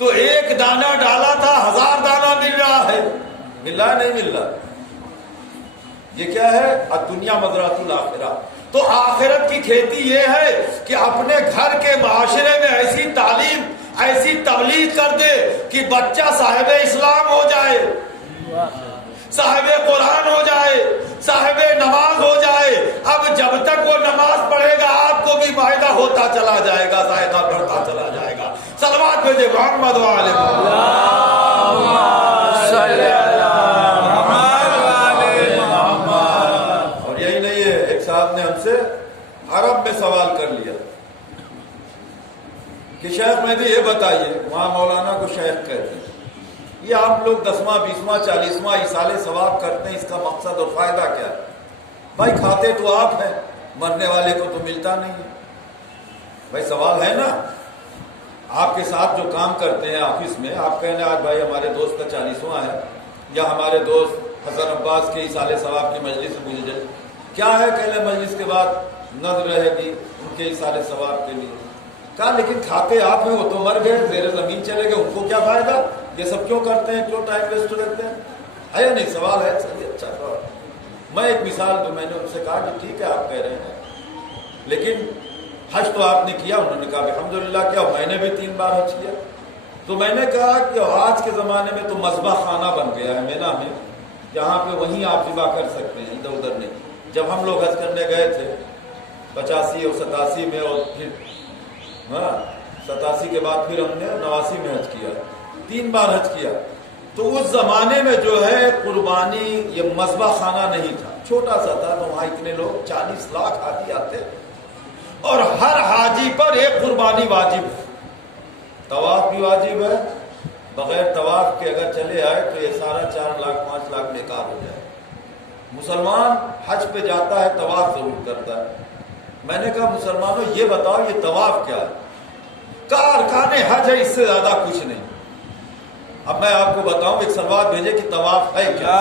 تو ایک دانہ ڈالا تھا 1000 دانہ مل رہا ہے، مل رہا نہیں مل رہا؟ یہ کیا ہے؟ الدنیا مزرعۃ الآخرہ۔ تو آخرت کی کھیتی یہ ہے کہ اپنے گھر کے معاشرے میں ایسی تعلیم، ایسی تبلیغ کر دے کہ بچہ صاحب اسلام ہو جائے، صاحب قرآن ہو جائے، صاحب نماز ہو جائے۔ اب جب تک وہ نماز پڑھے گا آپ کو بھی فائدہ ہوتا چلا جائے گا، ذائقہ بڑھتا چلا جائے گا۔ صلوات بھیجے محمد وعلى محمد۔ اور یہی نہیں ہے، ایک صاحب نے ہم سے عرب میں سوال کر لیا کہ شیخ مہدی یہ بتائیے، وہاں مولانا کو شیخ کہتے ہیں، یہ آپ لوگ 10واں 20واں 40واں ایصال ثواب کرتے ہیں، اس کا مقصد اور فائدہ کیا ہے؟ بھائی کھاتے تو آپ ہیں، مرنے والے کو تو ملتا نہیں ہے۔ بھائی سوال ہے نا، آپ کے ساتھ جو کام کرتے ہیں آفس میں، آپ کہنے آج بھائی ہمارے دوست کا 40واں ہے، یا ہمارے دوست حسن عباس کے ایصال ثواب کی مجلس مجھے جائے، کیا ہے کہنے مجلس کے بعد نظر رہے گی ان کے ایصال ثواب کے لیے۔ کہا لیکن کھاتے آپ ہیں، وہ تو مر گئے، زیر زمین چلے گئے، ان کو کیا فائدہ؟ یہ سب کیوں کرتے ہیں، کیوں ٹائم ویسٹ کرتے ہیں؟ ہے یا نہیں؟ سوال ہے، صحیح، اچھا سوال۔ میں ایک مثال جو میں نے ان سے کہا کہ ٹھیک ہے آپ کہہ رہے ہیں، لیکن حج تو آپ نے کیا؟ انہوں نے کہا الحمدللہ کیا، میں نے بھی 3 بار حج کیا۔ تو میں نے کہا کہ آج کے زمانے میں تو مذبح خانہ بن گیا ہے مینا میں، جہاں پہ وہیں آپ ذبح کر سکتے ہیں، ادھر ادھر نہیں۔ جب ہم لوگ حج کرنے گئے تھے 85 اور 87 میں، اور پھر 87 کے بعد پھر ہم نے 89 میں حج کیا، 3 بار حج کیا۔ تو اس زمانے میں جو ہے قربانی یہ مذبح خانہ نہیں تھا، چھوٹا سا تھا، تو وہاں اتنے لوگ 40 لاکھ حاجی آتے، اور ہر حاجی پر ایک قربانی واجب ہے۔ طواف بھی واجب ہے، بغیر طواف کے اگر چلے آئے تو یہ سارا 4 لاکھ 5 لاکھ بیکار ہو جائے۔ مسلمان حج پہ جاتا ہے، طواف ضرور کرتا ہے۔ میں نے کہا مسلمانوں یہ بتاؤ یہ طواف کیا ہے؟ کہا ارکان حج ہے، اس سے زیادہ کچھ نہیں۔ اب میں آپ کو بتاؤں، ایک سوال بھیجے کہ طواف ہے کیا؟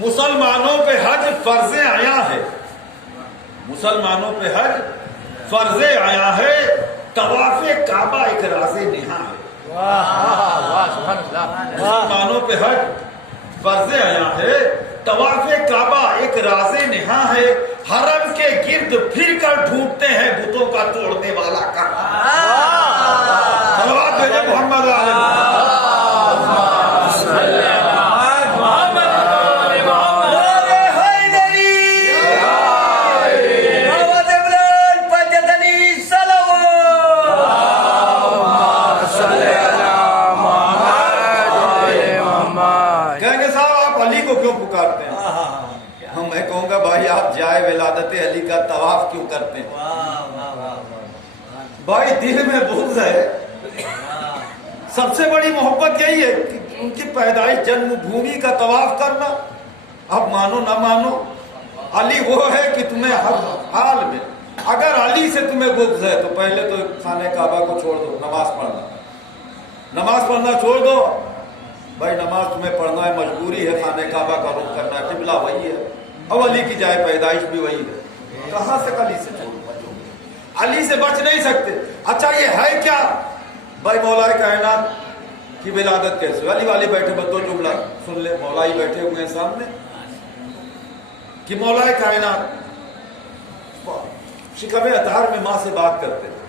مسلمانوں پہ حج فرض عیاں ہے، مسلمانوں پہ حج فرض عیاں ہے، طواف کعبہ ایک راز نہاں ہے۔ مسلمانوں پہ حج فرض عیاں ہے، طواف کعبہ ایک راز نہاں ہے، حرم کے گرد پھر کر ڈھونڈتے ہیں بتوں کا توڑنے والا کہاں۔ صلوات بھیجے محمد علیہ میں کہوں گا بھائی آپ جائے ولادت علی کا طواف کیوں کرتے ہیں؟ بھائی دل میں بغض ہے، سب سے بڑی محبت یہی ہے کہ ان کی پیدائش جنم بھومی کا طواف کرنا۔ اب مانو نہ مانو، علی وہ ہے کہ تمہیں ہر حال میں، اگر علی سے تمہیں بغض ہے تو پہلے تو خانہ کعبہ کو چھوڑ دو، نماز پڑھنا چھوڑ دو۔ بھائی نماز تمہیں پڑھنا ہے، مجبوری ہے، خانہ کعبہ کا رخ کرنا ہے، قبلہ وہی ہے، اور علی کی جائے پیدائش بھی وہی ہے، کہاں سے علی سے بچو گے؟ علی سے بچ نہیں سکتے۔ اچھا یہ ہے کیا؟ بھائی مولا کائنات کی ولادت کیسے؟ علی والی بیٹھے، بدو جملہ سن لے، مولا ہی بیٹھے ہوئے ہیں سامنے کہ مولا کائنات شکم اطہار میں ماں سے بات کرتے تھے،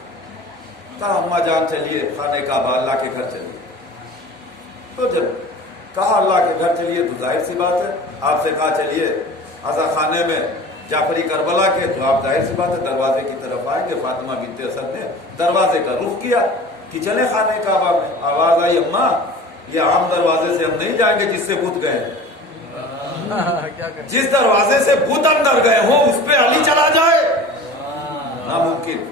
کہا اماں جان چلیے خانہ کعبہ، اللہ کے گھر چلیے۔ تو جب کہا اللہ کے گھر چلیے تو ظاہر سی بات ہے، آپ سے کہا چلیے عزا خانے میں جعفری کربلا کے، تو آپ ظاہر سی بات ہے دروازے کی طرف آئیں گے۔ فاطمہ بنت اسد نے دروازے کا رخ کیا کہ چلے خانہ کعبہ میں۔ آواز آئی اماں یہ عام دروازے سے ہم نہیں جائیں گے جس سے بت گئے ہیں، جس دروازے سے بت اندر گئے ہوں اس پہ علی چلا جائے، ناممکن۔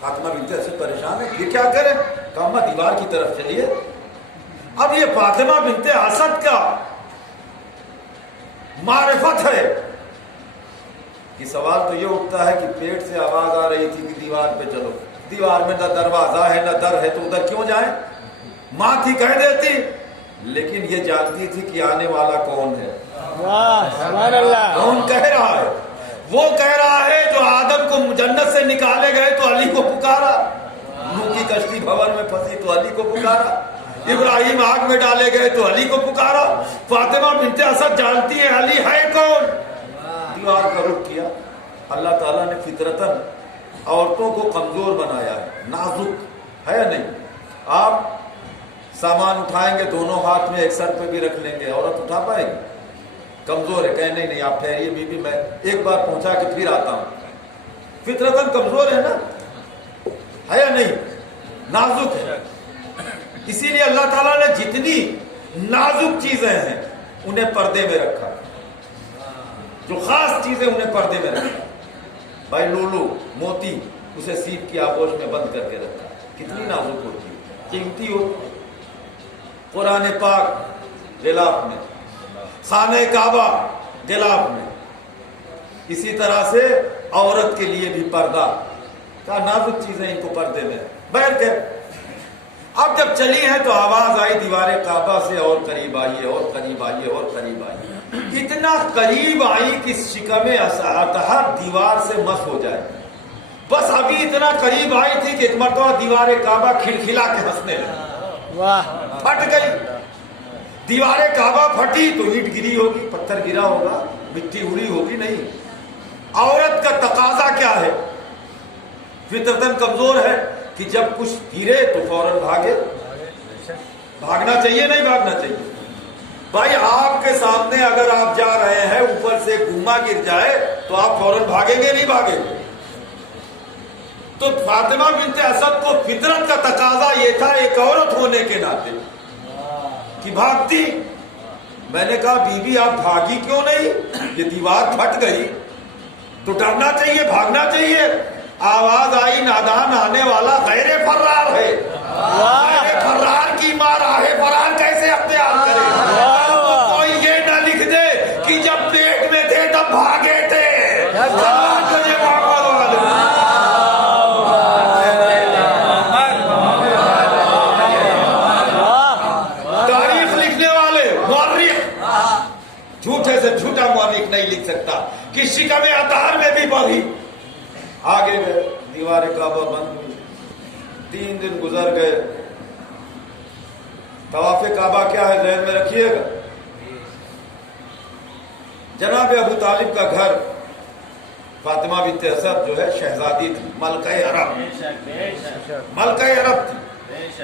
فاطمہ بنت اسد پریشان ہے، یہ کیا کرے؟ کہا اماں دیوار کی طرف چلیے۔ اب یہ فاطمہ بنت اسد کا معرفت ہے کہ سوال تو یہ اٹھتا ہے کہ پیٹ سے آواز آ رہی تھی کہ دیوار پہ چلو، دیوار میں نہ دروازہ ہے نہ در ہے تو ادھر کیوں جائیں؟ ماں تھی کہہ دیتی، لیکن یہ جانتی تھی کہ آنے والا کون ہے، کون کہہ رہا ہے؟ وہ کہہ رہا ہے جو अग्नि भवन में फंसी तो अली को पुकारा, इब्राहिम आग में डाले गए तो अली को पुकारा। फातिमा बिनते असद जानती है अली है कौन, दीवार का रुख किया। अल्लाह ताला ने फितरतन औरतों को कमजोर बनाया है, नाजुक है या नहीं। आप सामान उठाएंगे दोनों हाथ में, एक सर पे भी रख लेंगे, औरत उठा पाएगी? कमजोर है। कहे नहीं आप ठहरिए बीबी, मैं एक बार पहुंचा के फिर आता हूं। फितरतन कमजोर है ना, है या नहीं, नाजुक है। इसीलिए अल्लाह ताला ने जितनी नाजुक चीजें हैं उन्हें पर्दे में रखा, जो खास चीजें उन्हें पर्दे में रखा। भाई लूलू मोती उसे सीप की आगोश में बंद करके रखा, कितनी नाजुक होती है, कीमती हो। कुरान पाक गिलाफ में, खाने काबा गिलाफ में, इसी तरह से औरत के लिए भी पर्दा का नाजुक चीजें इनको पर्दे में बैठ के। अब जब चली है तो आवाज आई दीवारे काबा से, और करीब आइए और करीब आइए और करीब आइए। इतना करीब आई कि शिकमे असहतहा दीवार से मस हो जाए। बस अभी इतना करीब आई थी कि एक मरतबा दीवारे काबा खिलखिला के हंसने लगी, वाह, फट गई। दीवारे काबा फटी तो ईंट गिरी होगी, पत्थर गिरा होगा, मिट्टी उड़ी होगी, नहीं। औरत का तकाजा क्या है, फितरतन कमजोर है कि जब कुछ गिरे तो फौरन भागे। भागना चाहिए नहीं भागना चाहिए? भाई आपके सामने अगर आप जा रहे हैं, ऊपर से गुम्मा गिर जाए तो आप फौरन भागेंगे नहीं भागेंगे? तो फातिमा बिनते असद को फितरत का तकाजा ये था एक औरत होने के नाते कि भागती। मैंने कहा बीबी आप भागी क्यों नहीं, ये दीवार फट गई तो डरना चाहिए, भागना चाहिए। आवाज आई नादान आने वाला गैरे फर्रार है। गैरे फर्रार की मां राहे फरार कैसे अख्तियार करे? कोई ये ना लिख दे कि जब पेट में थे तब भागे थे। तारीख लिखने वाले मौर्रिख झूठे से झूठा मौर्रिख नहीं लिख सकता कि शिकमे अतार में भी बढ़ी। आगे गए, दीवारें काबा बंद हुई, 3 दिन गुजर गए। तवाफ़े काबा क्या है ज़हन में रखिएगा। जनाब अबू तालिब का घर, फातिमा बिनते असद जो है शहजादी थी, मलका अरब, मलका अरब थी।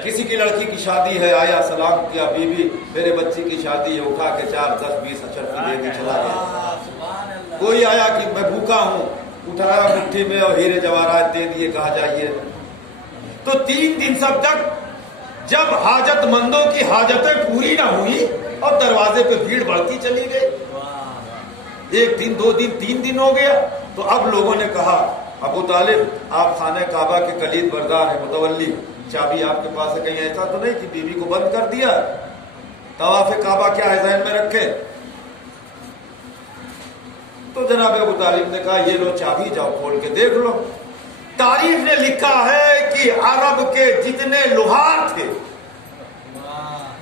किसी की लड़की की शादी है, आया सलाम किया, बीबी मेरे बच्ची की शादी है, उठा के 4, 10, 20 अशरफी दे के चला गया। कोई आया कि मैं भूखा हूं, उठाया मुट्ठी में और हीरे जवाहरात दे दिए, कहा जाइए। तो 3 दिन सब तक जब हाजतमंदों की हाजतें पूरी ना हुई और दरवाजे पे भीड़ बढ़ती चली गई। 1 दिन 2 दिन 3 दिन हो गया तो अब लोगों ने कहा अबू तालिब आप खाने काबा के कलीद बरदार है, मुतवल्ली, चाबी आपके पास है, कहीं ऐसा तो नहीं कि बीबी को बंद कर दिया? तवाफ़े काबा क्या है ज़हन में रखे। तो जनाब अबू तालिब ने कहा ये लो चाबी, जाओ खोल के देख लो। तारीख ने लिखा है कि अरब के जितने लोहार थे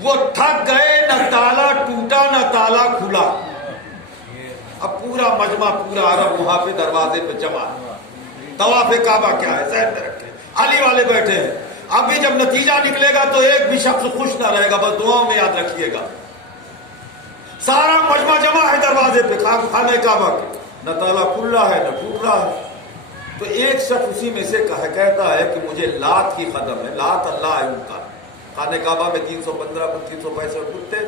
वो थक गए, न ताला टूटा न ताला खुला। अब पूरा मजमा, पूरा अरब वहां पे दरवाजे पे जमा। तवाफ़े काबा क्या है ज़हन में रखे। अली वाले बैठे हैं। अभी जब नतीजा निकलेगा तो एक भी शख्स खुश ना रहेगा, बस दुआओं में याद रखिएगा। सारा मजमा जमा है दरवाजे पे खाने काबा के, न ताला खुला है न टूट रहा है। तो एक शख्स उसी में से कहता है कि मुझे लात की कदम है, लात अल्लाह है उनका, खाने काबा में 315 को 365 कुत्ते।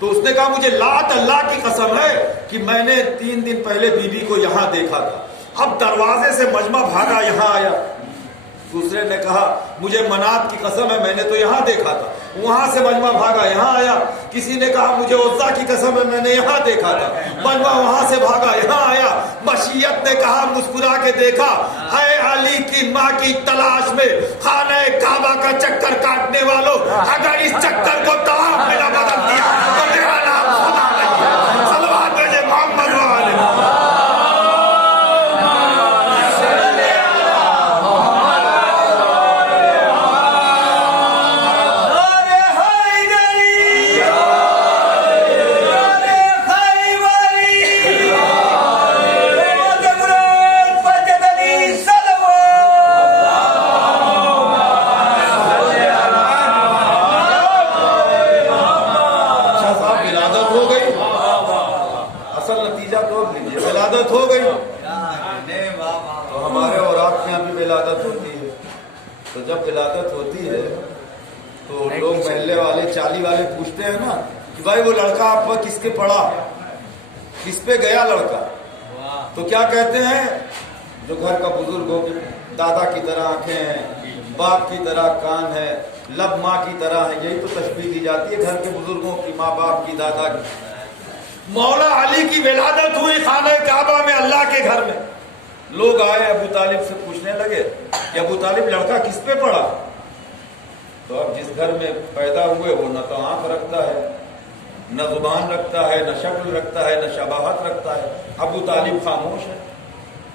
तो उसने कहा मुझे लात अल्लाह की कसम है कि मैंने 3 दिन पहले बीबी को यहां देखा था। अब दरवाजे से मजमा भागा यहां आया। दूसरे ने कहा मुझे मनात की कसम है मैंने तो यहां देखा था। वहां से मजमा भागा यहां आया। किसी ने कहा मुझे उज़्ज़ा की कसम है मैंने यहां देखा था। मजमा वहां से भागा यहां आया। मशीयत ने कहा मुस्कुरा के देखा, है अली की मां की तलाश में खाने काबा का चक्कर काटने वालों, अगर इस चक्कर को तवाफ में न बदल दिया तो मेरा नाम खुदा नहीं। सलवात भेजे मोहम्मद वाले। تو ہمارے اور آپ کے یہاں بھی ولادت ہوتی ہے. تو جب ولادت ہوتی ہے تو لوگ محلے والے چالی والے پوچھتے ہیں نا کہ بھائی وہ لڑکا آپ پر کس کے پڑا, کس پہ گیا لڑکا, تو کیا کہتے ہیں, جو گھر کا بزرگ ہو, دادا کی طرح آنکھیں ہیں, باپ کی طرح کان ہے, لب ماں کی طرح ہے. یہی تو تشبیہ دی جاتی ہے گھر کے بزرگوں کی, ماں باپ کی, دادا کی. مولا علی کی ولادت ہوئی خانہ کعبہ میں, اللہ کے گھر میں. لوگ آئے ابو طالب سے پوچھنے لگے کہ ابو طالب لڑکا کس پہ پڑا. تو اب جس گھر میں پیدا ہوئے وہ نہ تو آنکھ رکھتا ہے, نہ زبان رکھتا ہے, نہ شکل رکھتا ہے, نہ شباہت رکھتا ہے. ابو طالب خاموش ہے.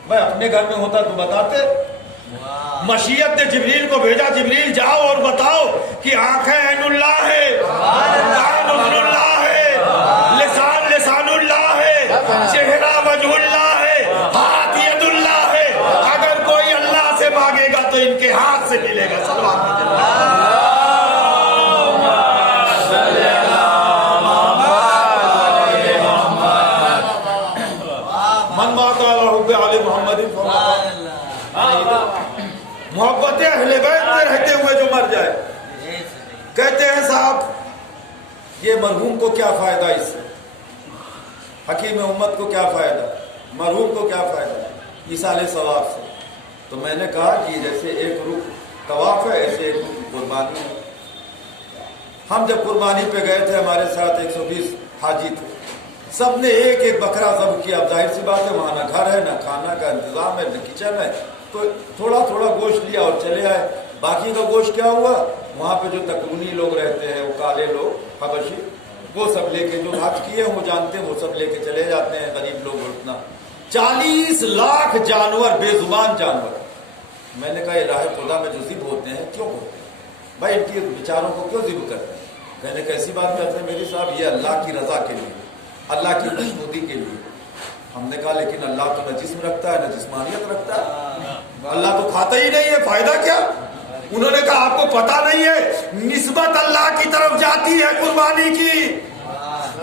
بھائی اپنے گھر میں ہوتا تو بتاتے. مشیت نے جبریل کو بھیجا, جبریل جاؤ اور بتاؤ کہ آنکھیں عین اللہ ہے, کان اذن اللہ ہے, لسان لسان اللہ ہے, چہرہ وجہ اللہ ہے, ہاتھ ید اللہ ہے. اگر کوئی اللہ سے مانگے گا تو ان کے ہاتھ سے ملے گا. محبت اہل بیت میں رہتے ہوئے جو مر جائے, کہتے ہیں صاحب یہ مرحوم کو کیا فائدہ, اس سے حکیم امت کو کیا فائدہ, مرحوم کو کیا فائدہ ایصال ثواب سے. تو میں نے کہا کہ جیسے ایک رخ طواف ہے ایسے ایک رخ قربانی ہے. ہم جب قربانی پہ گئے تھے ہمارے ساتھ 120 حاجی تھے, سب نے ایک ایک بکرا ذبح کیا. اب ظاہر سی بات ہے وہاں نہ گھر ہے, نہ کھانا کا انتظام ہے, نہ کچن ہے, تو تھوڑا تھوڑا گوشت لیا اور چلے آئے. باقی کا گوشت کیا ہوا, وہاں پہ جو تکونی لوگ رہتے ہیں, وہ کالے لوگ حبشی, وہ سب لے کے, جو حج کیے ہیں وہ جانتے ہیں, وہ سب لے کے چلے جاتے ہیں. غریب لوگ اتنا 40 لاکھ جانور, بے زبان جانور. میں نے کہا الہ خدا میں جو ذبح ہوتے ہیں کیوں ہوتے ہیں بھائی, ان کی بیچاروں کو کیوں ذبح کرتے ہیں. کہنے کیسی بات کرتے ہیں میری صاحب, یہ اللہ کی رضا کے لیے, اللہ کی خوشنودی کے لیے. ہم نے کہا لیکن اللہ تو نہ جسم رکھتا ہے نہ جسمانیت رکھتا ہے, اللہ تو کھاتا ہی نہیں ہے, فائدہ کیا. انہوں نے کہا آپ کو پتا نہیں ہے نسبت اللہ کی طرف جاتی ہے قربانی کی.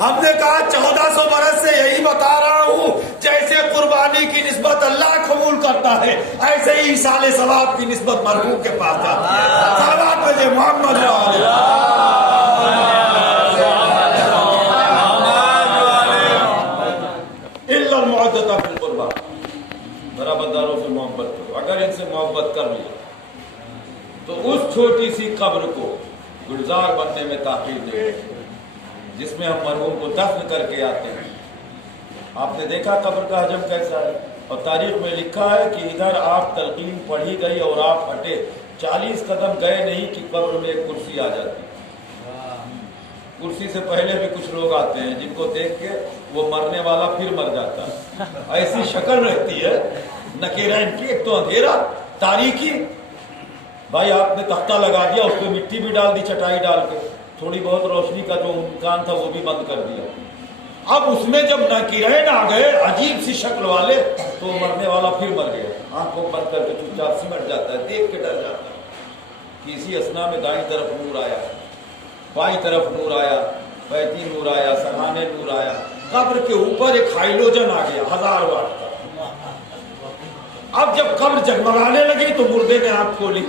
ہم نے کہا 1400 برس سے یہی بتا رہا ہوں, جیسے قربانی کی نسبت اللہ قبول کرتا ہے ایسے ہی ایصال ثواب کی نسبت مرحوم کے پاس جاتی ہے. صلوات بھیجے محمد برابرداروں سے محبت کرو. اگر ان سے محبت کر لیا تو اس چھوٹی سی قبر کو گلزار بننے میں تاخیر نہیں, جس میں ہم مرحوم کو دفن کر کے آتے ہیں. آپ نے دیکھا قبر کا حجم کیسا ہے, اور تاریخ میں لکھا ہے کہ ادھر آپ تلقین پڑھی گئی اور آپ ہٹے, 40 قدم گئے نہیں کہ قبر میں ایک کرسی آ جاتی. کرسی سے پہلے بھی کچھ لوگ آتے ہیں جن کو دیکھ کے وہ مرنے والا پھر مر جاتا ہے. ایسی شکل رہتی ہے نکیرین کی, ایک تو اندھیرا تاریکی. بھائی آپ نے تختہ لگا دیا, اس پہ مٹی بھی ڈال دی چٹائی ڈال کے, تھوڑی بہت روشنی کا جو امکان تھا وہ بھی بند کر دیا. اب اس میں جب نکیرین آ گئے عجیب سی شکل والے, تو مرنے والا پھر مر گیا. آنکھوں بند کر کے چپ چاپ سمٹ جاتا ہے, دیکھ کے ڈر جاتا ہے. اسی اسنا میں دائیں طرف نور آیا, بائیں طرف نور آیا, بیتی نور آیا, سرحانے نور آیا. قبر کے اوپر ایک ہائیلوجن آ گیا 1000 واٹ کا. اب جب قبر جگمگانے لگی تو مردے نے آنکھ کھولی,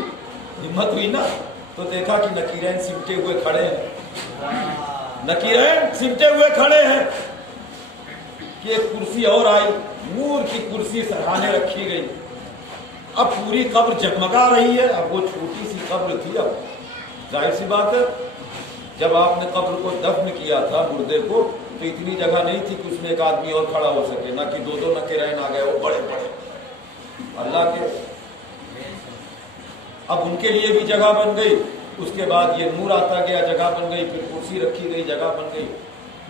ہمت ہوئی نا, تو دیکھا کہ نکیرین سمٹے ہوئے کھڑے ہیں. نکیرین سمٹے ہوئے کھڑے ہیں کہ ایک کرسی اور آئی, نور کی کرسی سرحانے رکھی گئی. اب پوری قبر جگمگا رہی ہے. اب وہ چھوٹی سی قبر تھی, اب ظاہر سی بات ہے جب آپ نے قبر کو دفن کیا تھا مردے کو, تو اتنی جگہ نہیں تھی کہ اس میں ایک آدمی اور کھڑا ہو سکے, نہ کہ 2 نکیرین آ گئے, وہ بڑے بڑے اللہ کے. اب ان کے لیے بھی جگہ بن گئی. اس کے بعد یہ نور آتا گیا, جگہ بن گئی, پھر کرسی رکھی گئی, جگہ بن گئی.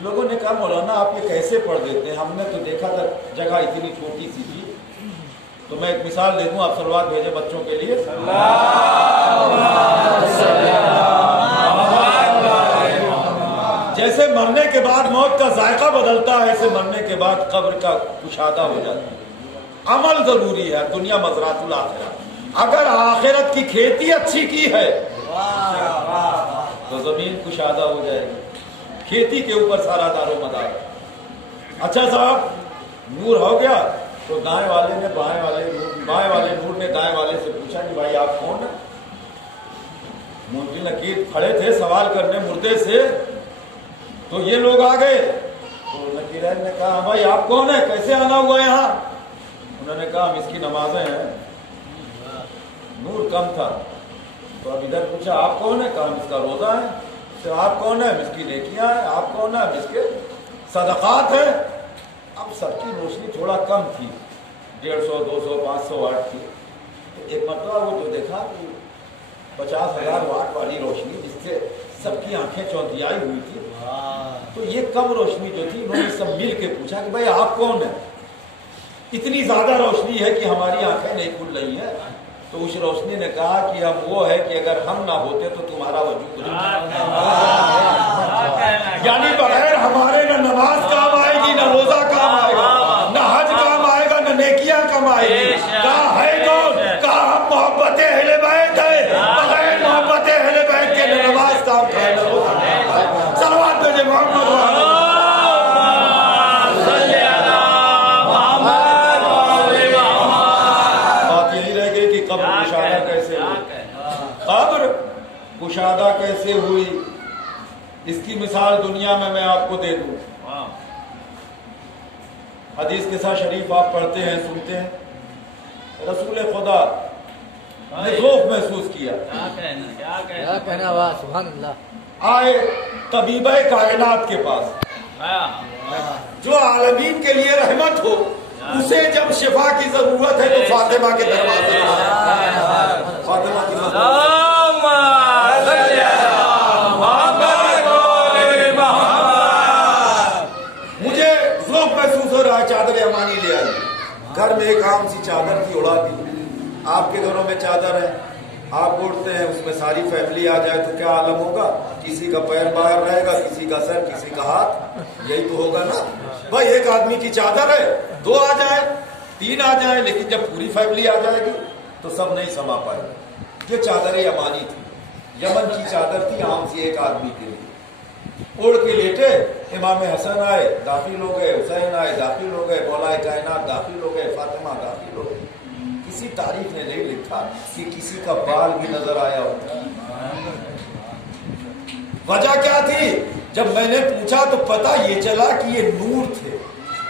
لوگوں نے کہا مولانا آپ یہ کیسے پڑھ دیتے ہیں, ہم نے تو دیکھا تھا جگہ اتنی چھوٹی سی تھی. تو میں ایک مثال دے دوں, آپ صلوات بھیجیں بچوں کے لیے. جیسے مرنے کے بعد موت کا ذائقہ بدلتا ہے, ایسے مرنے کے بعد قبر کا کشادہ ہو جاتا ہے. عمل ضروری ہے, دنیا مزرعۃ الاخرہ. اگر آخرت کی کھیتی اچھی کی ہے تو زمین کشادہ ہو جائے گی. کھیتی کے اوپر سارا دار و مدار. اچھا صاحب نور ہو گیا تو دائیں والے نے بائیں والے भाई आप कौन है? मुंशी नकीर खड़े थे सवाल करने मुर्दे से, तो ये लोग आ गए। तो नकीर ने कहा भाई आप कौन है, कैसे आना हुआ यहाँ? उन्होंने कहा हम इसकी नमाजें हैं, नूर कम था। तो अब इधर पूछा आप कौन है? कहा हम इसका रोजा है। तो आप कौन है? हम इसकी नेकियां हैं। आप कौन है? हम इसके सदकात है। अब सबकी रोशनी थोड़ा कम थी, 150, 200, 500 वाट थी। तो एक मरतबा वो जो देखा कि 50,000 वाट वाली रोशनी जिससे सबकी आंखें चौंधियाई हुई थी, तो ये कम रोशनी जो थी, उन्होंने सब मिल के पूछा कि भाई आप कौन है? इतनी ज्यादा रोशनी है कि हमारी आंखें नहीं खुल रही है। तो उस रोशनी ने कहा कि हम वो है कि अगर हम ना होते तो तुम्हारा वजूद यानी बगैर हमारे न नमाज काम आएगी, न रोजा काम आएगा, न हज काम आएगा, न नेकियां काम आएगी। कहा है कौन? कहा हम मोहब्बत अहले बैत है, बगैर मोहब्बत अहले बैत के न नमाज काम आएगा, न रोजा काम आएगा। सलवात भेजे मोहम्मद। कुशादा कैसे हुई, इसकी मिसाल दुनिया में मैं आपको दे दूं। हदीस के साथ शरीफ आप पढ़ते हैं, सुनते हैं, रसूल खुदा ने ज़ौक़ महसूस किया। क्या कहना वाह सुभान अल्लाह। आए तबीबे कायनात के पास, जो आलमीन के लिए रहमत हो, उसे जब शिफा की जरूरत है तो फातिमा के दरवाजे फातिमा की मुझे ज़ौक़ महसूस हो रहा है, चादर अमानी ले आई। घर में एक आम सी चादर थी, उड़ा दी। आपके घरों में चादर है, आप उड़ते हैं, उसमें सारी फैमिली आ जाए तो क्या आलम होगा? किसी का पैर बाहर रहेगा, किसी का सर, किसी का हाथ, यही तो होगा ना भाई। एक आदमी की चादर है, 2 आ जाए, 3 आ जाए, लेकिन जब पूरी फैमिली आ जाएगी तो सब नहीं समा पाएगा। ये चादर अमानी थी, यमन की चादर थी, आम सी एक आदमी के लिए। ओढ़ के लेटे, इमाम हसन आए, दाखिल हो गए, हुसैन आए, दाखिल हो गए, मौलाए कायनात दाखिल हो गए, फातिमा दाखिल हो गए। किसी तारीख ने नहीं लिखा कि किसी का बाल भी नजर आया होता। वजह क्या थी? जब मैंने पूछा तो पता ये चला कि ये नूर थे।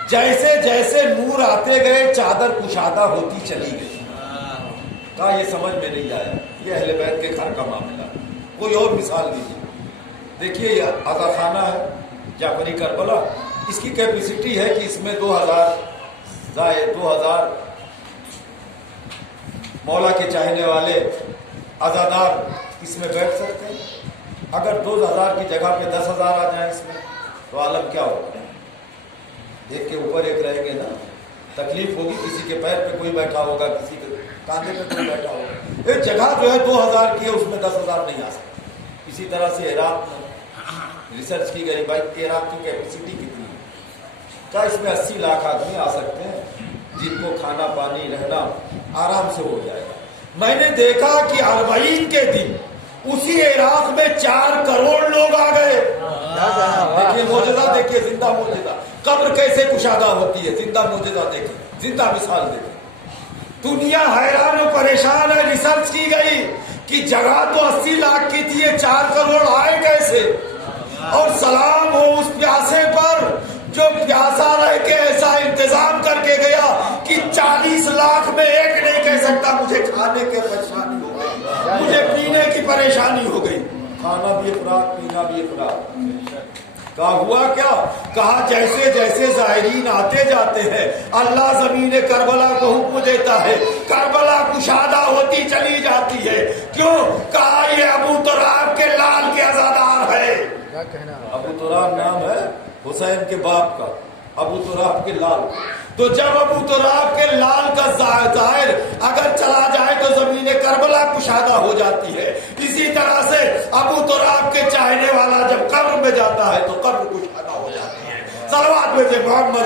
जैसे जैसे नूर आते गए, चादर कुशादा होती चली गई। कहा ये समझ में नहीं आया, ये अहले बैत के घर का मामला। कोई और मिसाल दीजिए। देखिए ये आगा खाना है, जाफरी करबला, इसकी कैपेसिटी है कि इसमें 2000 मौला के चाहने वाले आजादार इसमें बैठ सकते हैं। अगर 2000 की जगह पे 10,000 आ जाए इसमें, तो आलम क्या होगा? एक के ऊपर एक रहेंगे ना, तकलीफ होगी। किसी के पैर पे कोई बैठा होगा, किसी के कांधे पे कोई बैठा होगा। एक जगह जो है 2000 की है, उसमें 10,000 नहीं आ सकते। इसी तरह से इराक में रिसर्च की गई, भाई इराक की कैपेसिटी कितनी है? क्या इसमें 80 लाख आदमी आ सकते हैं, जिनको खाना पानी रहना आराम से हो जाएगा। मैंने देखा कि 40 के दिन उसी इराक में 4 करोड़ लोग आ गए। देखिए मौजूदा, देखिए जिंदा मौजूदा, कब्र कैसे कुशादा होती है, जिंदा मौजूदा देखिए, जिंदा मिसाल देखिए। दुनिया हैरान और परेशान है। रिसर्च की गई कि जगह तो 80 लाख की थी, 4 करोड़ आए कैसे? और सलाम हो उस प्यासे पर जो प्यासा रह के ऐसा इंतजाम करके गया कि 40 लाख में एक नहीं कह सकता मुझे खाने की परेशानी हो गई, मुझे पीने की परेशानी हो गई। खाना भी अफराद, पीना भी अफराद। कहा हुआ क्या? कहा जैसे जैसे ज़ाहिरीन आते जाते हैं, अल्लाह ज़मीन करबला को हुक्म देता है, करबला कुशादा होती चली जाती है। क्यों? कहा ये अबू तुराब के लाल के अज़ादार है। क्या कहना? अबू तुराब नाम है हुसैन के बाप का, अबू तुराब के लाल। तो जब अबू तुराब के लाल का जाहिर अगर चला जाए तो जमीन करबला कुशादा हो जाती है। इसी तरह से अबू तुराब के चाहने वाला जब कब्र में जाता है तो कब्र कुशादा हो जाती है। सलवात में से मोहम्मद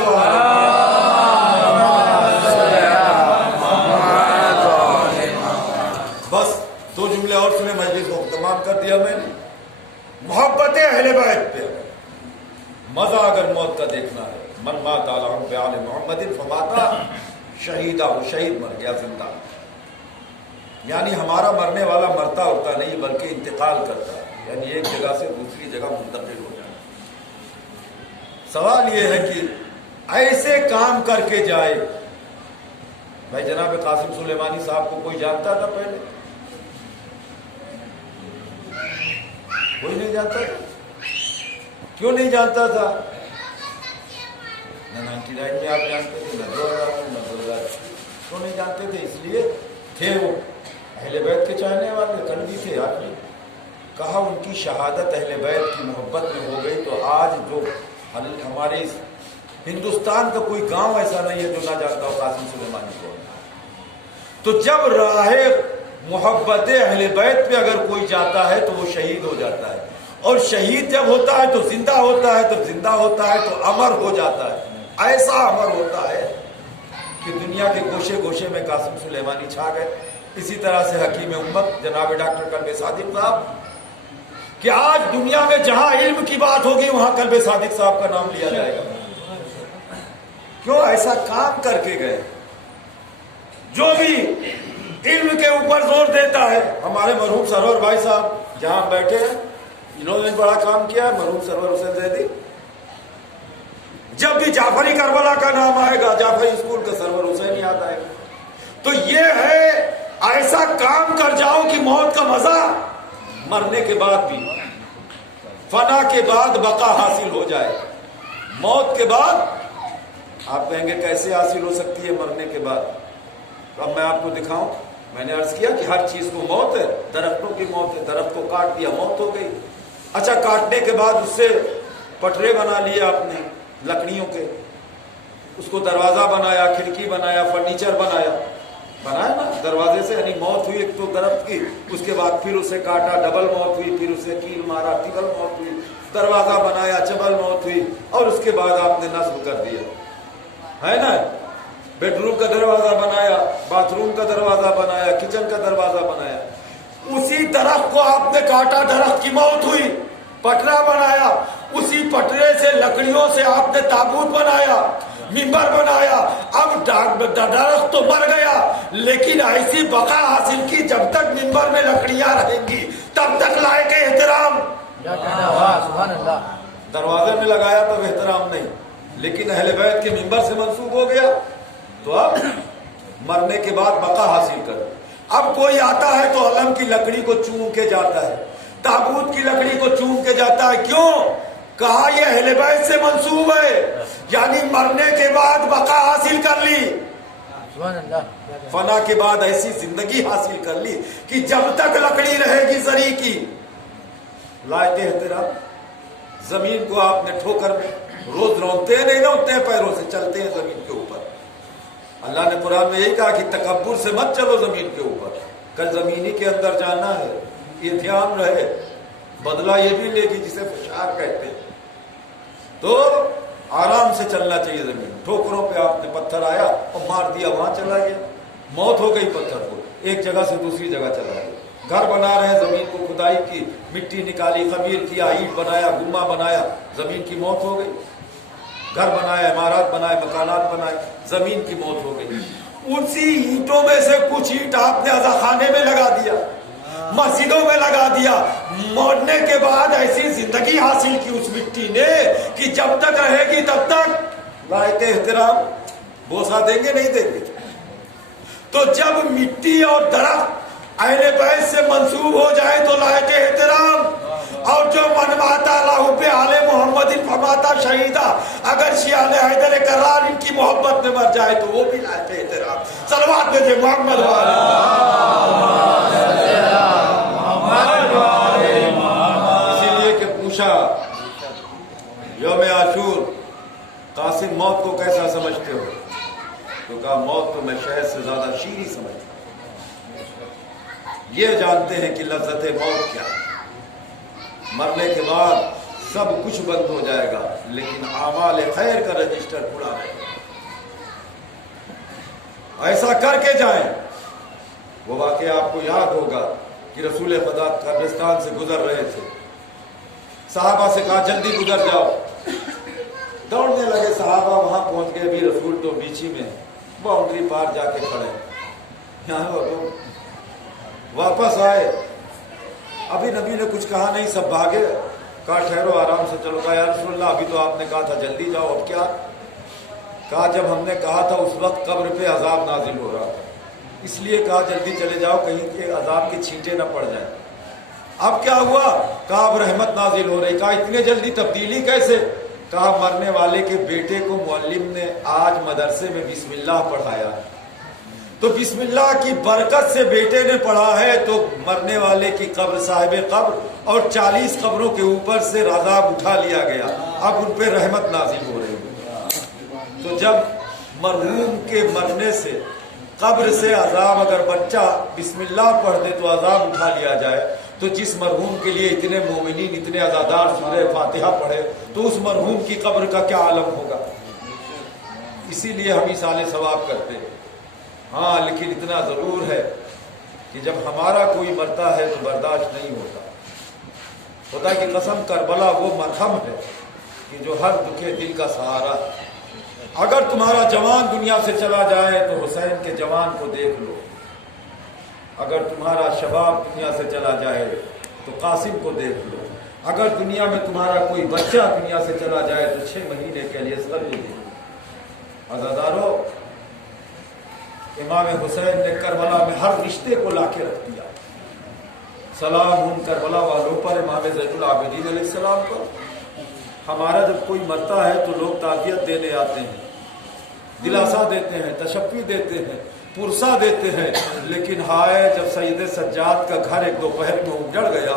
बस 2 जुमले और सुने, मजलिस को तमाम कर दिया मैंने। मोहब्बत अहले बैत पे मजा अगर मौत का देखना है, मन माता मोहम्मद फमाता शहीदा, शहीद मर गया, जिंदा। یعنی ہمارا مرنے والا مرتا ہوتا نہیں بلکہ انتقال کرتا ہے، یعنی ایک جگہ سے دوسری جگہ منتقل ہو جانا۔ سوال یہ ہے کہ ایسے کام کر کے جائے۔ بھائی جناب قاسم سلیمانی صاحب کو کوئی جانتا تھا پہلے؟ کوئی نہیں جانتا تھا۔ کیوں نہیں جانتا تھا؟ نہ 99 میں آپ جانتے تھے، نہ 2000 میں، نہ 2000۔ کیوں نہیں جانتے تھے؟ اس لیے تھے وہ اہل بیت کے چاہنے والے، کل بھی تھے آج بھی۔ کہا ان کی شہادت اہل بیت کی محبت میں ہو گئی تو آج جو ہمارے اس ہندوستان کا کوئی گاؤں ایسا نہیں ہے جو نہ جانتا ہو قاسم سلیمانی کو۔ تو جب راہ محبت اہل بیت پہ اگر کوئی جاتا ہے تو وہ شہید ہو جاتا ہے، اور شہید جب ہوتا ہے تو زندہ ہوتا ہے، تو زندہ ہوتا ہے تو امر ہو جاتا ہے۔ ایسا امر ہوتا ہے کہ دنیا کے گوشے گوشے میں قاسم سلیمانی چھا گئے۔ اسی طرح سے حکیم امت جناب ڈاکٹر قلب صادق صاحب، کہ آج دنیا میں جہاں علم کی بات ہوگی وہاں قلب صادق صاحب کا نام لیا جائے گا۔ کیوں؟ ایسا کام کر کے گئے۔ جو بھی علم کے اوپر زور دیتا ہے، ہمارے مرحوم سرور بھائی صاحب جہاں بیٹھے ہیں، انہوں نے بڑا کام کیا ہے، مرحوم سرور حسین زیدی۔ جب بھی جعفری کربلا کا نام آئے گا، جعفری اسکول کا سرور حسین یاد آئے گا۔ تو یہ ہے ایسا کام کر جاؤ کہ موت کا مزہ مرنے کے بعد بھی، فنا کے بعد بقا حاصل ہو جائے۔ موت کے بعد آپ کہیں گے کیسے حاصل ہو سکتی ہے مرنے کے بعد؟ تو اب میں آپ کو دکھاؤں۔ میں نے عرض کیا کہ ہر چیز کو موت ہے، درختوں کی موت ہے، درخت کو کاٹ دیا موت ہو گئی۔ اچھا، کاٹنے کے بعد اس سے پٹرے بنا لیے آپ نے لکڑیوں کے، اس کو دروازہ بنایا، کھڑکی بنایا، فرنیچر بنایا نا دروازے سے، یعنی موت ہوئی ایک تو درخت کی، اس کے بعد پھر اسے کاٹا، ڈبل موت ہوئی، پھر اسے کیل مارا، ٹبل موت ہوئی، دروازہ بنایا، چبل موت ہوئی، اور اس کے بعد آپ نے نصب کر دیا ہے نا۔ بیڈ روم کا دروازہ بنایا، باتھ روم کا دروازہ بنایا، کچن کا دروازہ بنایا۔ اسی درخت کو آپ نے کاٹا، درخت کی موت ہوئی، پٹرا بنایا، اسی پٹرے سے لکڑیوں سے آپ نے تابوت بنایا، ممبر بنایا۔ اب درخت تو مر گیا لیکن ایسی بقا حاصل کی جب تک ممبر میں لکڑیاں رہیں گی تب تک لائق احترام۔ سبحان اللہ۔ دروازے میں لگایا تب احترام نہیں، لیکن اہل بیت کے ممبر سے منسوب ہو گیا تو اب مرنے کے بعد بقا حاصل کر۔ اب کوئی آتا ہے تو علم کی لکڑی کو چوم کے جاتا ہے، تابوت کی لکڑی کو چوم کے جاتا ہے۔ کیوں؟ کہا یہ اہل بیت سے منسوب ہے، یعنی مرنے کے بعد بقا حاصل کر لی، سبحان اللہ۔ فنا کے بعد ایسی زندگی حاصل کر لی کہ جب تک لکڑی رہے گی زری کی، لائق احترام۔ زمین کو آپ نے ٹھوکر میں روز رونتے ہیں، نہیں رونتے ہیں، پیروں سے چلتے ہیں زمین کے اوپر۔ اللہ نے قرآن میں یہی کہا کہ تکبر سے مت چلو زمین کے اوپر، کل زمینی کے اندر جانا ہے، یہ دھیان رہے۔ بدلہ یہ بھی لے گی جسے فشار کہتے ہیں، تو آرام سے چلنا چاہیے زمین۔ ٹھوکروں پہ آپ نے پتھر آیا اور مار دیا، وہاں چلا گیا، موت ہو گئی پتھر کو، ایک جگہ سے دوسری جگہ چلا گیا۔ گھر بنا رہے ہیں، زمین کو کھدائی کی، مٹی نکالی، خمیر کیا، اینٹ بنایا، گما بنایا، زمین کی موت ہو گئی۔ گھر بنایا، عمارات بنائے، مکانات بنائے، زمین کی موت ہو گئی۔ اسی اینٹوں میں سے کچھ اینٹ آپ نے عزا خانے میں لگا دیا، مسجدوں میں لگا دیا۔ مرنے کے بعد ایسی زندگی حاصل کی اس مٹی نے کہ جب تک رہے گی تب تک لائق احترام۔ بوسہ دیں گے نہیں دیں گے؟ تو جب مٹی اور درخت اہل بیت سے منسوب ہو جائے تو لائق احترام، اور جو منواتا لاہو پہ آل محمد فماتا شہیدہ، اگر شیعہ حیدر کرار ان کی محبت میں مر جائے تو وہ بھی لائق احترام۔ صلوات بھیجے محمد اسی لیے کہ پوچھا یوم عاشور قاسم موت کو کیسا سمجھتے ہو؟ تو کہا موت تو میں شہد سے زیادہ شیریں سمجھتا ہوں۔ یہ جانتے ہیں کہ لذت موت کیا ہے۔ مرنے کے بعد سب کچھ بند ہو جائے گا لیکن اعمال خیر کا رجسٹر کھلا رہے گا۔ ایسا کر کے جائیں۔ وہ واقعہ آپ کو یاد ہوگا کہ رسول خدا قبرستان سے گزر رہے تھے، صحابہ سے کہا جلدی گزر جاؤ، دوڑنے لگے صحابہ، وہاں پہنچ گئے، بھی رسول تو بیچی میں باؤنڈری پار جا کے کھڑے، یہاں वापस आए, अभी नबी ने कुछ कहा नहीं, सब भागे। कहा ठहरो, आराम से चलो। कहा या रसूलल्लाह अभी तो आपने कहा था जल्दी जाओ, अब क्या? कहा जब हमने कहा था उस वक्त कब्र पे अजाब नाजिल हो रहा था, इसलिए कहा जल्दी चले जाओ कहीं के अजाब के छींटे न पड़ जाए। अब क्या हुआ? कहा अब रहमत नाजिल हो रही। कहा इतने जल्दी तब्दीली कैसे? कहा मरने वाले के बेटे को मुअल्लिम ने आज मदरसे में बिस्मिल्लाह पढ़ाया, तो बिस्मिल्लाह की बरकत से बेटे ने पढ़ा है, तो मरने वाले की कब्र, साहिब कब्र और 40 कब्रों के ऊपर से अजाब उठा लिया गया, अब उन पे रहमत नाजिल हो रही है। तो जब मरहूम के मरने से कब्र से अजाब, अगर बच्चा बिस्मिल्लाह पढ़ दे तो अजाब उठा लिया जाए, तो जिस मरहूम के लिए इतने मोमिनीन, इतने अज़ादार सूरह फातिहा पढ़े, तो उस मरहूम की कब्र का क्या आलम होगा। इसीलिए हम इसाले सवाब करते हैं। हाँ, लेकिन इतना ज़रूर है कि जब हमारा कोई मरता है तो बर्दाश्त नहीं होता। खुदा की कसम, करबला वो मरहम है कि जो हर दुखे दिल का सहारा। अगर तुम्हारा जवान दुनिया से चला जाए तो हुसैन के जवान को देख लो, अगर तुम्हारा शबाब दुनिया से चला जाए तो कासिम को देख लो, अगर दुनिया में तुम्हारा कोई बच्चा दुनिया से चला जाए तो 6 महीने के लिए असगर को देख लो। अज़ादारों, इमाम हुसैन ने करबला में हर रिश्ते को लाके रख दिया। सलाम उन करबला वालों पर, इमाम ज़ैनुल आबिदीन अलैहिस्सलाम पर। हमारा जब कोई मरता है तो लोग ताज़ियत देने आते हैं, दिलासा देते हैं, तशफ़ी देते हैं, पुरसा देते हैं, लेकिन हाय जब सैयद सज्जाद का घर एक दोपहर में उजड़ गया,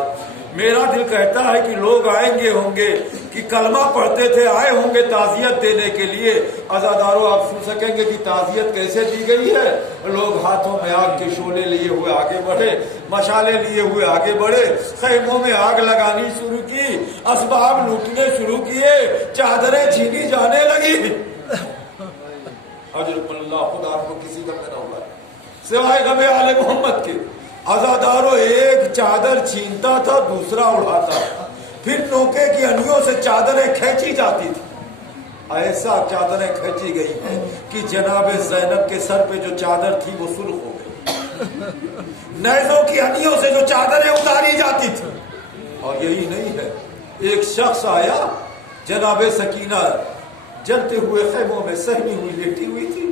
मेरा दिल कहता है कि लोग आएंगे होंगे कि कलमा पढ़ते थे, आए होंगे ताज़ियत देने के लिए। अज़ादारों, आप सुन सकेंगे कि ताज़ियत कैसे दी गई है। लोग हाथों में आग के शोले लिए हुए आगे बढ़े, मशाले लिए हुए आगे बढ़े, खैमों में आग लगानी शुरू की, असबाब लूटने शुरू किए, चादरें छीनी जाने लगी। अजरुल्लाह, खुदा आपको किसी का ना हुआ सिवाय गमे आले मोहम्मद के। अज़ादारों, एक चादर छीनता था, दूसरा उड़ाता, फिर नोके की अनियों से चादरें खींची जाती थी। ऐसा चादरें खींची गई हैं कि जनाब ज़ैनब के सर पे जो चादर थी वो सुर्ख हो गई। नैज़ों की अनियों से जो चादरें उतारी जाती थी। और यही नहीं है, एक शख्स आया, जनाब सकीना जलते हुए खैमों में सहनी हुई लेटी हुई थी।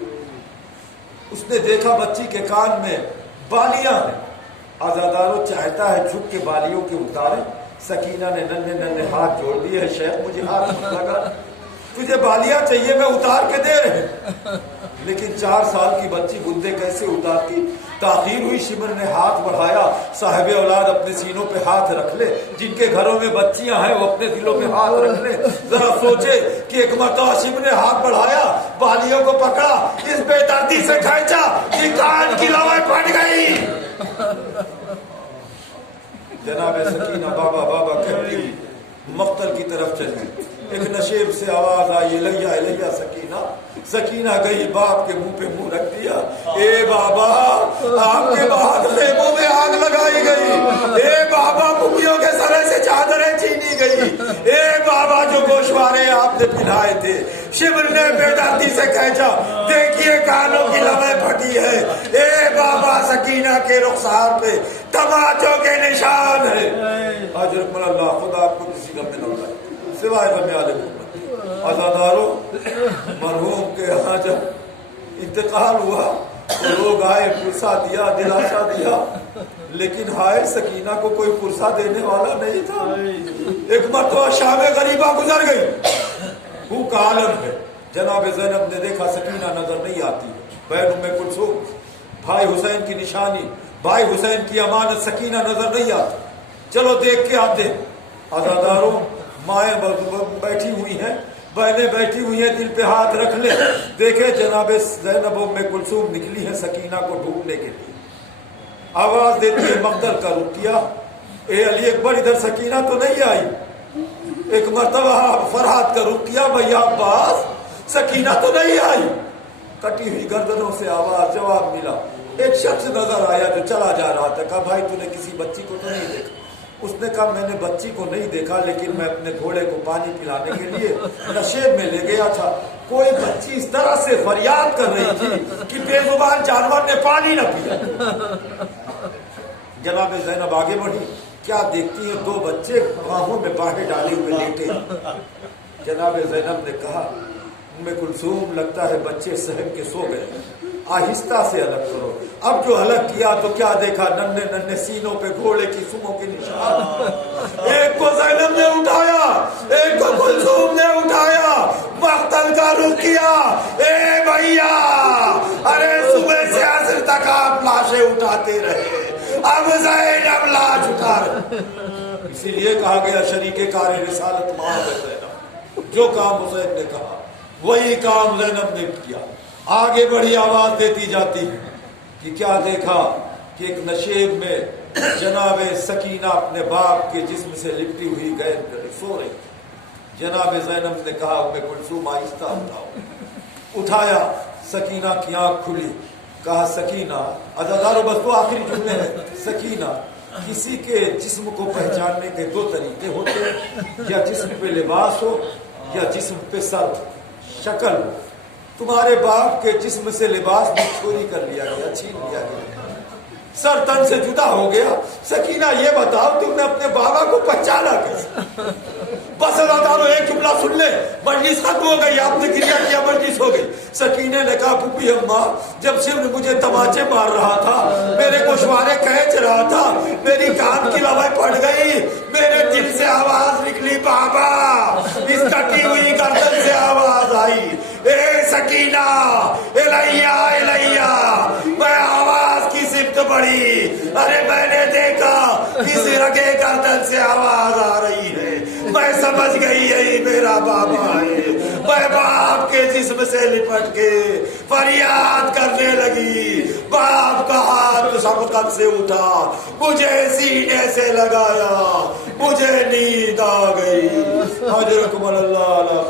उसने देखा बच्ची के कान में बालियां हैं। आज़ादारों, चाहता है झुक के बालियों के उतारे। सकीना ने नन्हे नन्हे हाथ जोड़ दिए, शेख मुझे हाथ मत लगा, तुझे बालियां चाहिए, मैं उतार के दे रहे। लेकिन 4 साल की बच्ची गुद्दे कैसे उतारती। ताखीर हुई, शिमर ने हाथ बढ़ाया। साहिब औलाद अपने सीनों पे हाथ रख ले, जिनके घरों में बच्चियां हैं वो अपने दिलों पे हाथ रख ले। जरा सोचे कि एक मरतबा शिमर ने हाथ बढ़ाया, बालियों को पकड़ा, इस बेदर्दी से खींचा कि कान की लवाएं फट गई। जनाब सकीना बाबा बाबा कहती मक्तल की तरफ चली। एक नशेब से आवाज आई, इलैया इलैया सकीना। सकीना गई, बाप के मुंह पे मुंह रख दिया। ए बाबा, आपके बाद खेमों में आग लगाई गई। ए बाबा, मुखियों के सरे से चादरें छीनी गई। ए बाबा, जो गोशवारे आपने पिलाए थे, शिवर ने बेदर्दी से खींचा, देखिए कानों की लवें फटी है। ए बाबा, सकीना के रुखसार पे तमाचों के निशान है। अल्लाह, खुदा आपको किसी गम में न उठाए सिवाय गमे आले मोहम्मद। अज़ादारों, मरहूम के यहाँ जब इंतकाल हुआ तो लोग आए, पुरसा दिया, दिलासा दिया, लेकिन हाय सकीना को कोई पुरसा देने वाला नहीं था। एक मरतबा शाम गरीबा गुजर गई, भूख का आलम है। जनाब ज़ैनब ने देखा सकीना नजर नहीं आती। बहन उम्मे कुलसूम, भाई हुसैन की निशानी, भाई हुसैन की अमानत, सकीना नजर नहीं आती, चलो देख के आते। अज़ादारों, माएँ बैठी हुई हैं, बहनें बैठी हुई हैं, दिल पे हाथ रख ले। देखे जनाब ज़ैनब उम्मे कुलसूम निकली है सकीना को ढूंढने के लिए। आवाज देती है मक्तल का रुकिया, ए अली अकबर, इधर सकीना तो नहीं आई। एक मर्तबा फरहाद का रुकिया, भैया अब्बास, सकीना तो नहीं आई। कटी हुई गर्दनों से आवाज, जवाब मिला। एक शख्स नजर आया जो चला जा रहा था। कहा, भाई तूने किसी बच्ची को तो नहीं देखा? उसने कहा, मैंने बच्ची को नहीं देखा, लेकिन मैं अपने घोड़े को पानी पिलाने के लिए नशेब में ले गया था। कोई बच्ची इस तरह से फरियाद कर रही थी कि बेजुबान जानवर ने पानी न पिया। जनाब ज़ैनब आगे बढ़ी, क्या देखती है, 2 बच्चे बाहों में बाहें डाले हुए लेटे। जनाब ज़ैनब ने कहा, उम्मे कुलसूम लगता है बच्चे सहम के सो गए, आहिस्ता से अलग करो। अब जो अलग किया तो क्या देखा, नन्हे नन्हे सीनों पे घोड़े की सुमों के निशान। एक को ज़ैनब ने उठाया, एक को कुलसूम ने उठाया, मख्तल का रुख किया। ए भैया, अरे सुबह से असर तक आप लाशें उठाते रहे, अब ज़ैनब लाश उठा रहे। इसीलिए कहा गया शरीके कार रिसालत मोहम्मद ज़ैनब, जो काम हुसैन ने कहा वही काम ज़ैनब ने किया। आगे बढ़ी, आवाज देती जाती है कि क्या देखा कि एक नशेब में जनाब सकीना अपने बाप के जिस्म से लिपटी हुई गैर सो रही। जनाब ज़ैनब ने कहा, उम्मे कुलसूम आहिस्ता उठाओ। उठाया, सकीना की आंख खुली। कहा, सकीना, अज़ादारो बस तो आखिरी जुमले में, सकीना, किसी के जिस्म को पहचानने के 2 तरीके होते हैं, या जिस्म पे लिबास हो या जिस्म पे सर हो, शक्ल हो। तुम्हारे बाप के जिस्म से लिबास भी चोरी कर लिया गया, छीन लिया गया, सर तन से जुदा हो गया। सकीना, ये बताओ तुमने अपने बाबा को पहचाना कैसे? बस अदादारो एक जुमला सुन ले, मजलिस खत्म हो गई, आपने क्रिया किया, मजलिस हो गई। सकीने ने कहा, फूफी अम्मा, जब शिव ने मुझे तमाचे मार रहा था, मेरे गोशवारे खींच रहा था, मेरी कान की लवाई पड़ गई, मेरे दिल से आवाज निकली बाबा, इस कटी हुई गर्दन से आवाज आई, ए सकीना, इलैया इलैया। मैं आवाज की सिफ्त बढ़ी, अरे मैंने देखा किसी रगे गर्दन से आवाज आ रही है, मैं समझ गई यही मेरा बाबा है। मैं बाप के जिस्म से लिपट के फरियाद करने लगी। बाप का हाथ शफकत से उठा, मुझे सीने से लगाया, मुझे नींद आ गई। अजरकुमुल्लाह अला